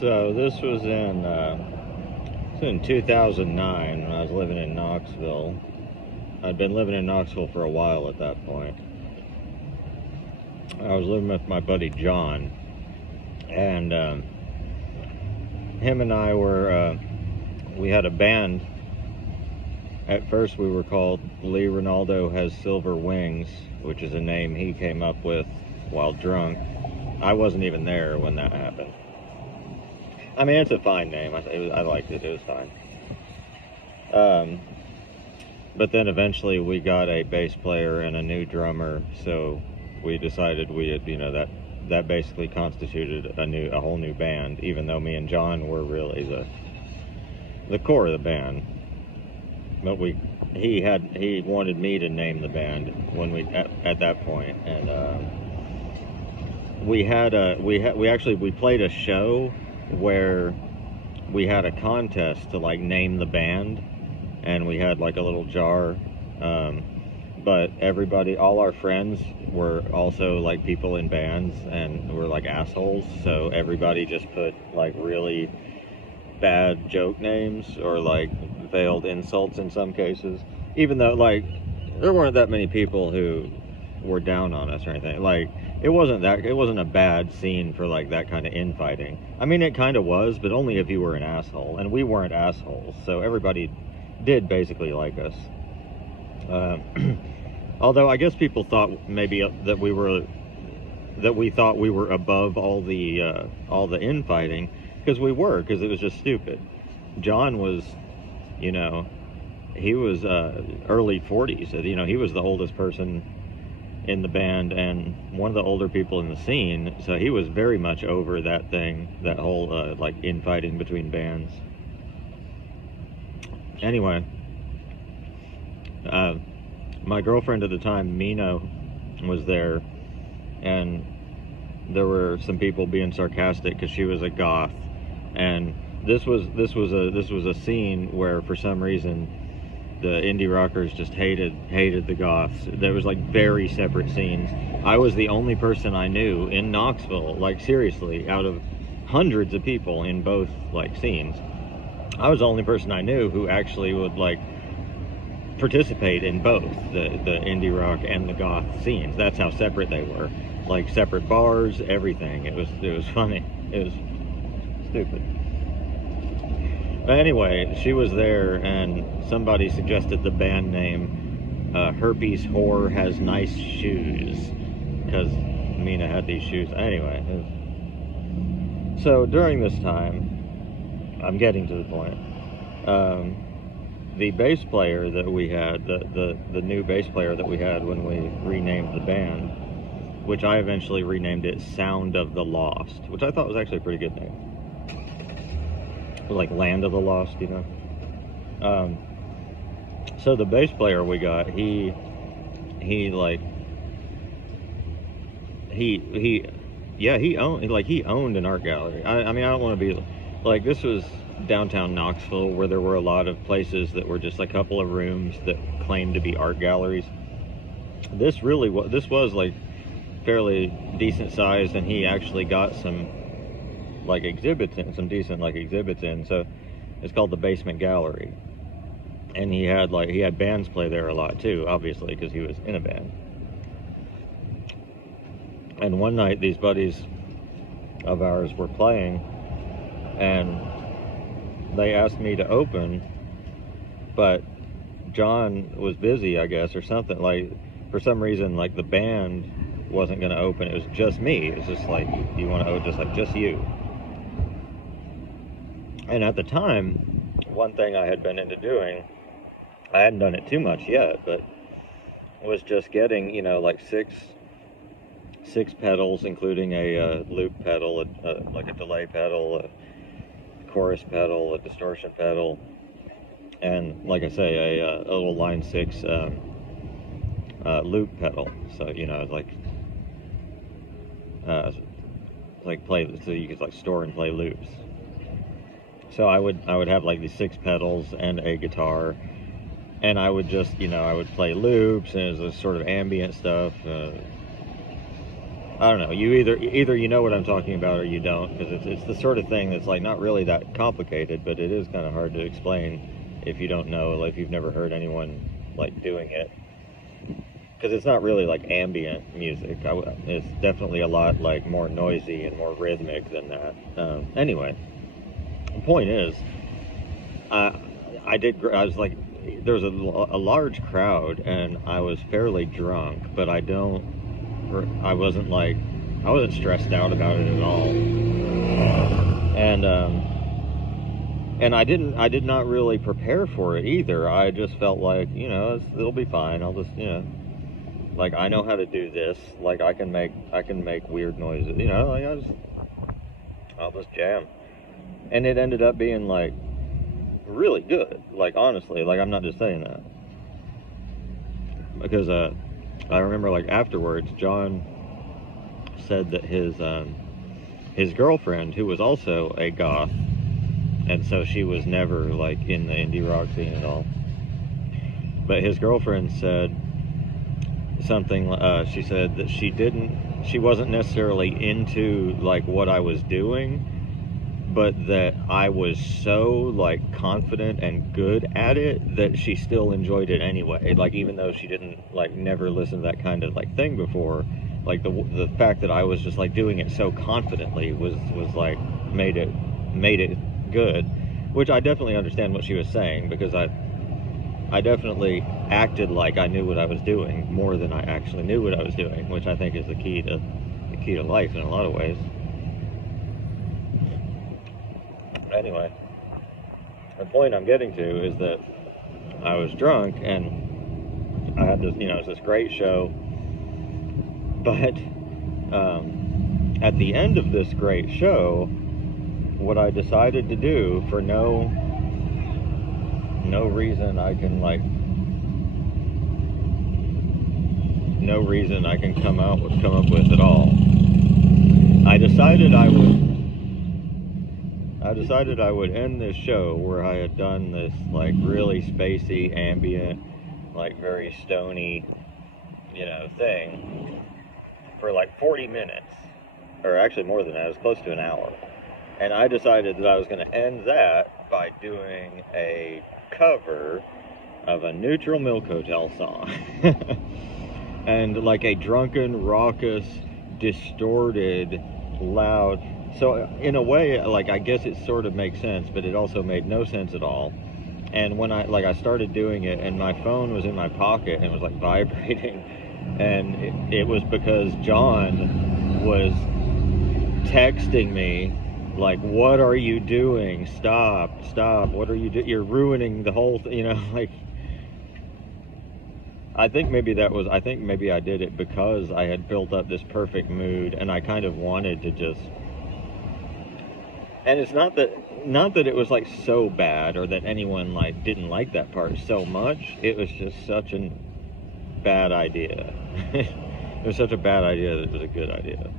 So this was in 2009 when I was living in Knoxville. I'd been living in Knoxville for a while at that point. I was living with my buddy John, and him and I were, we had a band. At first we were called Lee Ronaldo Has Silver Wings, which is a name he came up with while drunk. I wasn't even there when that happened. I mean, it's a fine name. I liked it. It was fine. But then eventually we got a bass player and a new drummer, so we decided we had, that basically constituted a whole new band, even though me and John were really the core of the band. But he wanted me to name the band when at that point, and we played a show where we had a contest to like name the band, and we had like a little jar, but all our friends were also like people in bands and were like assholes, so everybody just put like really bad joke names or like veiled insults in some cases, even though like there weren't that many people who were down on us or anything. Like it wasn't a bad scene for like that kind of infighting. I mean, it kind of was, but only if you were an asshole, and we weren't assholes, so everybody did basically like us. Although I guess people thought maybe that we thought we were above all the infighting, because it was just stupid. John was, he was early 40s, so, he was the oldest person in the band and one of the older people in the scene, so he was very much over that whole like infighting between bands. Anyway, my girlfriend at the time, Mina, was there, and there were some people being sarcastic because she was a goth, and this was a scene where for some reason the indie rockers just hated the goths. There was like very separate scenes. I was the only person I knew in Knoxville, like seriously, out of hundreds of people in both like scenes, I was the only person I knew who actually would like participate in both the indie rock and the goth scenes. That's how separate they were, like separate bars, everything. It was funny. It was stupid. But anyway, she was there, and somebody suggested the band name Herpes Whore Has Nice Shoes, because Mina had these shoes. Anyway, so during this time, I'm getting to the point, the bass player that we had, the new bass player that we had when we renamed the band, which I eventually renamed it Sound of the Lost, which I thought was actually a pretty good name. Like Land of the Lost, so the bass player we got, he owned an art gallery. I mean, I don't want to be like, this was downtown Knoxville where there were a lot of places that were just a couple of rooms that claimed to be art galleries. This was like fairly decent sized, and he actually got some like exhibits in, some decent like exhibits in, so it's called the Basement Gallery. And he had bands play there a lot too, obviously, because he was in a band. And one night these buddies of ours were playing, and they asked me to open, but John was busy, I guess, or something. Like, for some reason, like the band wasn't going to open. It was just me. It was just like, you want to open, just you. And at the time, one thing I had been into doing, I hadn't done it too much yet, but was just getting, like six pedals, including a loop pedal, like a delay pedal, a chorus pedal, a distortion pedal, and like I say, a little line 6 loop pedal. So, play, so you could like store and play loops. So I would have like these 6 pedals and a guitar, and I would just, I would play loops, and it was this sort of ambient stuff, I don't know. You either you know what I'm talking about or you don't, because it's the sort of thing that's like not really that complicated, but it is kind of hard to explain if you don't know, like if you've never heard anyone like doing it, because it's not really like ambient music. It's definitely a lot like more noisy and more rhythmic than that. Anyway, the point is, I was like, there was a large crowd, and I was fairly drunk, but I wasn't stressed out about it at all, and I did not really prepare for it either. I just felt like, it'll be fine. I'll just, like, I know how to do this. Like, I can make weird noises. Like I'll just jam, and it ended up being like really good. Like, honestly, like, I'm not just saying that, because I remember, like, afterwards, John said that his girlfriend, who was also a goth, and so she was never like in the indie rock scene at all, but his girlfriend said something. She said that she wasn't necessarily into like what I was doing, but that I was so like confident and good at it that she still enjoyed it anyway. Like, even though she didn't like never listen to that kind of like thing before, like the fact that I was just like doing it so confidently was like made it good, which I definitely understand what she was saying, because I definitely acted like I knew what I was doing more than I actually knew what I was doing, which I think is the key to life in a lot of ways. Anyway, the point I'm getting to is that I was drunk, and I had this, it was this great show, but at the end of this great show, what I decided to do, for no reason I can come up with at all, I decided I would end this show where I had done this like really spacey, ambient, like very stony, thing for like 40 minutes, or actually more than that. It was close to an hour. And I decided that I was going to end that by doing a cover of a Neutral Milk Hotel song. And like a drunken, raucous, distorted, loud. So in a way, like, I guess it sort of makes sense, but it also made no sense at all. And when I started doing it, and my phone was in my pocket and was like vibrating, and it was because John was texting me like, "What are you doing? Stop! What are you doing? You're ruining the whole thing." Like, I think maybe I did it because I had built up this perfect mood, and I kind of wanted to just. And it's not that it was like so bad, or that anyone like didn't like that part so much. It was just such a bad idea. It was such a bad idea that it was a good idea.